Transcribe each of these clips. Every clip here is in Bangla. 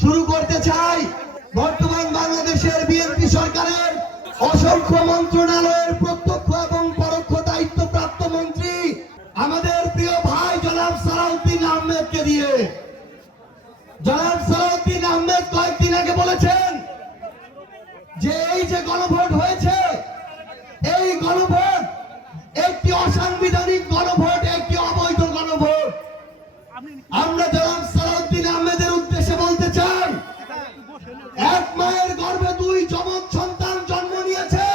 শুরু করতে চাই। বর্তমান বাংলাদেশের বিএনপি সরকারের অসংখ্য মন্ত্রণালয়ের প্রত্যক্ষ এবং পরোক্ষ দায়িত্বপ্রাপ্ত মন্ত্রী আমাদের প্রিয় ভাই জনাব সালাউদ্দিন আহমেদকে দিয়ে। জনাব সালাউদ্দিন আহমেদ কয়েকদিন আগে বলেছেন যে এই যে গণভোট হয়েছে, এই গণভোট একটি অসাংবিধানিক গণভোট, একটি অবৈধ গণভোট। আমরা জনাব সালাউদ্দিন আহমেদের উদ্দেশ্যে বলতে চাই, এক মায়ের গর্ভে দুই যমজ সন্তান জন্ম নিয়েছে।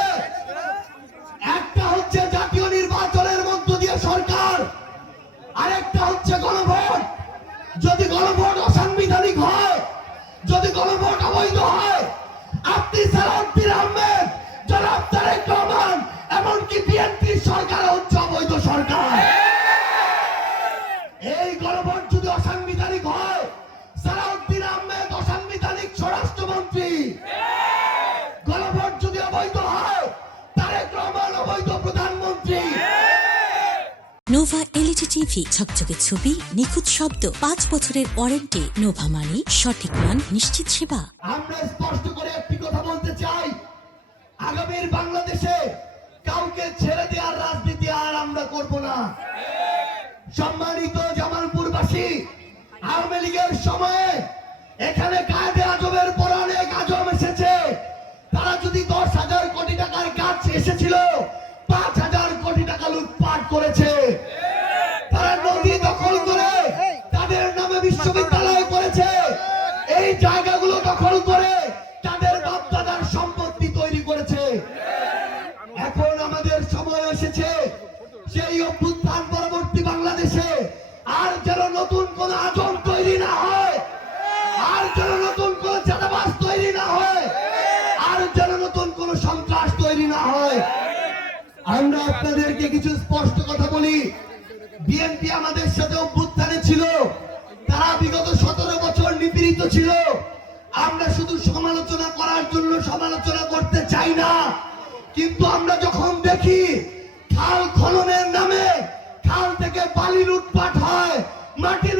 একটা হচ্ছে জাতীয় নির্বাচনের মধ্য দিয়ে সরকার, আরেকটা হচ্ছে গণভোট। যদি গণভোট অসাংবিধানিক হয়, যদি গণভোট অবৈধ হয়, আপনি সালাউদ্দিন আহমেদ, জনাব তারেক রহমান, এমনকি বিএনপি সরকার হচ্ছে অবৈধ সরকার। এই গণভোট যদি অসাংবিধানিক হয়, সালাউদ্দিন আহমেদ অসাংবিধানিক স্বরাষ্ট্রমন্ত্রী। গণভোট যদি অবৈধ হয়, তারেক রহমান অবৈধ প্রধানমন্ত্রী। নোভা এলইডি টিভি, ঝকঝকে ছবি, নিখুঁত শব্দ, 5 বছরের ওয়ারেন্টি। নোভা মানে সঠিক মান, নিশ্চিত সেবা। আমরা স্পষ্ট করে একটি কথা বলতে চাই, আগামীর বাংলাদেশে কাউকে ছেড়ে দেওয়ার রাজনীতি আর আমরা করব না। সম্মানিত জামালপুরবাসী, আওয়ামী লীগের সময়ে এখানে কায়েদে আজমের পর অনেক আজম এসেছে। তারা যদি 10,000 কোটি টাকার কাজ এসেছিল, 5,000 কোটি টাকা লুটপাট করেছে। তারা নদী দখল করে তাদের নামে বিশ্ববিদ্যালয় করেছে। এই জায়গাগুলো দখল করে তাদের বাপ-দাদার সম্পত্তি তৈরি করেছে। এখন আমাদের সময় এসেছে সেই অভ্যুত্থান পরবর্তী বাংলাদেশে আর যেন নতুন কোন আজম তৈরি না হয়, আর যেন নতুন কোন চাঁদাবাজ তৈরি না হয়, আর যেন নতুন কোন সন্ত্রাস তৈরি না হয়। আমরা আপনাদেরকে কিছু স্পষ্ট কথা বলি, বিএনপি আমাদের সাথে অভ্যুত্থানে ছিল, তারা বিগত 17 বছর নিপীড়িত ছিল। আমরা শুধু সমালোচনা করার জন্য সমালোচনা করতে চাই না, কিন্তু আমরা যখন দেখি খাল খননের নামে খাল থেকে বালি লুটপাট হয়, মাটি